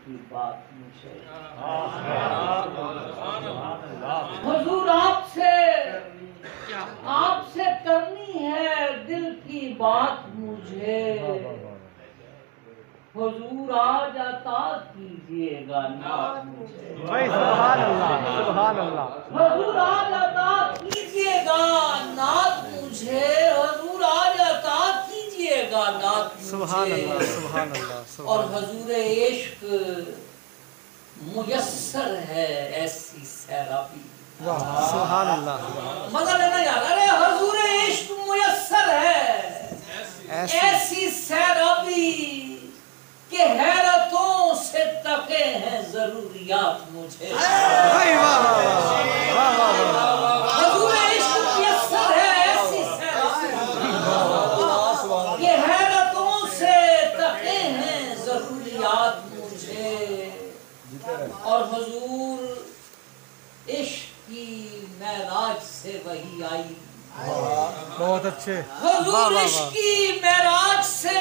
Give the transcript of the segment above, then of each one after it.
की बात मुझे। हुजूर आपसे करनी है दिल की बात मुझे। हुजूर आज अता कीजिएगा नात मुझे। सुभान अल्लाह, सुभान अल्लाह। हुजूर आज अता कीजिएगा नात मुझे। हुजूर आज अता कीजिएगा नात मुझे। सुभान अल्लाह, सुभान अल्लाह। और हुजूर इश्क मुयस्सर है ऐसी सैराबी। सुभान अल्लाह। मजा लेना यार। अरे हुजूर इश्क मुयस्सर है ऐसी सैराबी के हैरतों से तके हैं जरूरियात मुझे। हुजूर इश्क मुयस्सर है ऐसी सैराबी के हैरतों से तके हैं जरूरियात मुझे। और हुजूर इश्क की मेराज से वही आई। बहुत अच्छे। हुजूर इश्क की मेराज से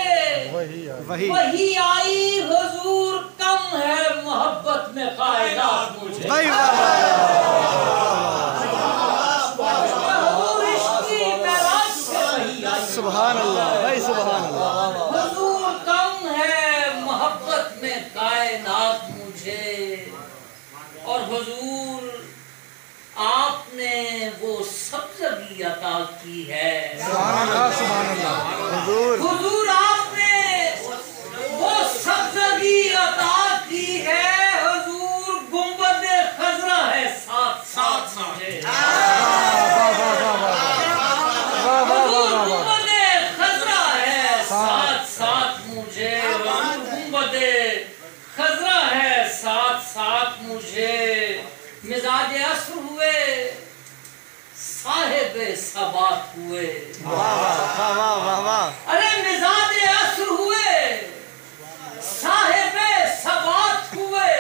वही आई। हुजूर कम है मोहब्बत में कायनात मुझे। हुजूर इश्क की मेराज से वही आई। सुभान अल्लाह भाई, सुभान अल्लाह। हुजूर कम है मोहब्बत में कायनात मुझे। और हुजूर आपने वो सब्ज़ी अता की है। सुभान अल्लाह, सुभान अल्लाह। हुजूर आपने वो सब्ज़ी अता की है। हुजूर गुंबद खजरा है साथ साथ मुझे। हुजूर गुंबद खजरा है साथ साथ मुझे। हुजूर गुंबद खजरा है साथ साथ मुझे। मिजाज असर हुए साहिब सबात हुए। अरे मिजाज असर हुए साहिब सबात हुए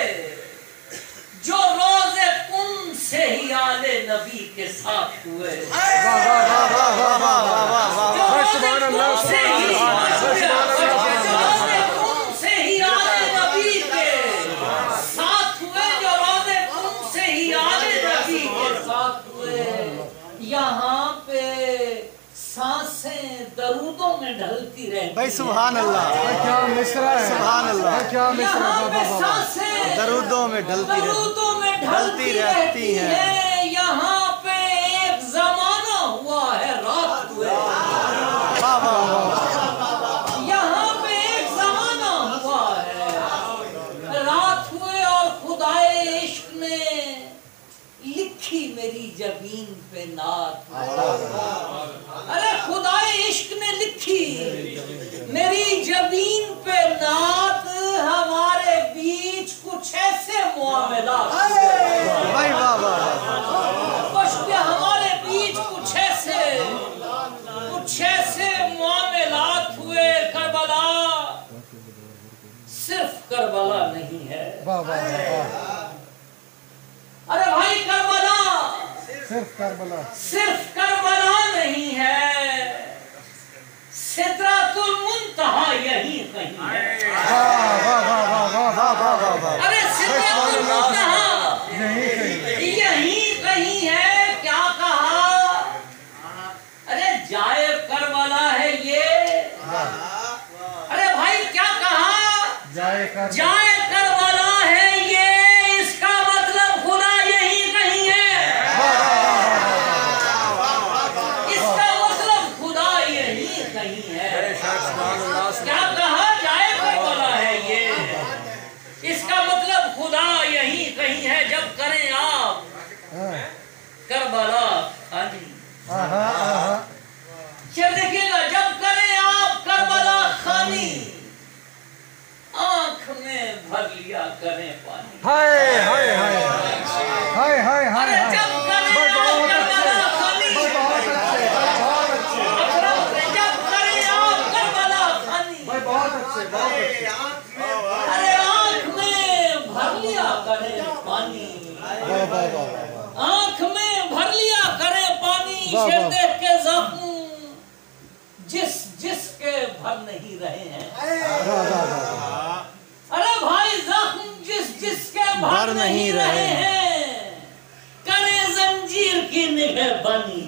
जो रोज़े कुन से ही आले नबी के साथ हुए। जो रोज़े कुन से ही आले नबी के साथ हुए। जो रोज़े कुन से ही आले नबी के साथ हुए। यहाँ पे सांसें दरूदों में ढलती रहती भाई सुभान अल्लाह। क्या मिसरा है, सुभान अल्लाह। क्या मिसरा पे सांसें दरूदों में ढलती रहती हैं। यहाँ पे एक जमाना हुआ है रात हुए। यहाँ पे एक जमाना हुआ है रात हुए। और खुदाए इश्क ने लिखी मेरी जबीन पे नात। अरे खुदाए इश्क ने लिखी मेरी जबीन पे नात। हमारे बीच कुछ ऐसे मुआमलात हमारे बीच कुछ ऐसे मुआमलात हुए। करबला सिर्फ करबला नहीं है। अरे भाई करबला सिर्फ करबला नहीं है। सिदरतुल मुंतहा यहीं कहीं है। अरे सिदरतुल मुंतहा यहीं कहीं है। क्या कहा? अरे जाए करबला है ये। अरे भाई क्या कहा? जाए करबला है ये। इसका मतलब खुदा यहीं कहीं है। इसका मतलब खुदा यहीं कहीं है। क्या कहा? जाए करबला है ये। इसका मतलब खुदा यहीं कहीं है। जब करें आप करबला खानी। चल देखिएगा, जब करें आप करबला खानी आंख में भर लिया करें पानी। अरे जब करें आप करबला खानी। जब करें आप करबला खानी। अरे आंख में भर लिया करें पानी। आंख में भर लिया करें पानी। शेर देख के जख्म जिसके भर नहीं रहे हैं। अरे भाई जख्म भर नहीं रहे हैं, करे जंजीर की निगहबानी।